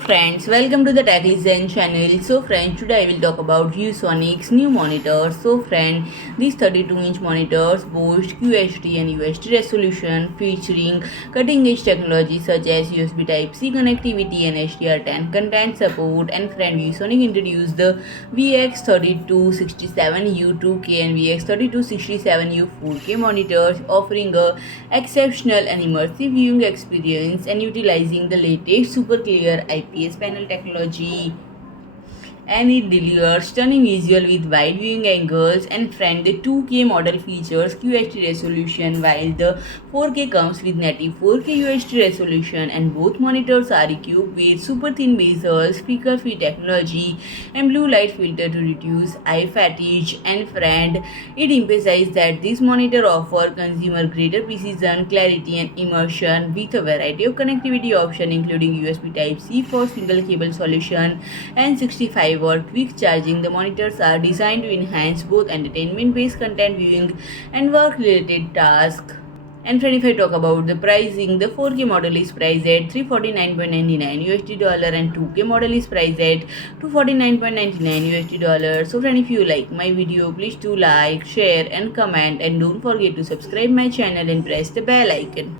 friends, welcome to the Tech Listen channel. So friends, today I will talk about ViewSonic's new monitors. So friend, these 32-inch monitors boast QHD and UHD resolution featuring cutting-edge technology such as USB Type-C connectivity and HDR10 content support. And friend, ViewSonic introduced the VX3267U-2K and VX3267U-4K monitors, offering a exceptional and immersive viewing experience and utilizing the latest SuperClear IPS panel technology, and it delivers stunning visual with wide viewing angles. And friend, the 2K model features QHD resolution while the 4K comes with native 4K UHD resolution, and both monitors are equipped with super thin bezels, flicker-free technology and blue light filter to reduce eye fatigue. And friend, it emphasizes that this monitor offers consumer greater precision, clarity and immersion with a variety of connectivity options including USB Type-C for single cable solution and 65 watt quick charging. The monitors are designed to enhance both entertainment-based content viewing and work-related tasks. And friend, if I talk about the pricing, the 4K model is priced at $349.99 USD and 2K model is priced at $249.99 USD. So friend, if you like my video, please do like, share and comment, and don't forget to subscribe my channel and press the bell icon.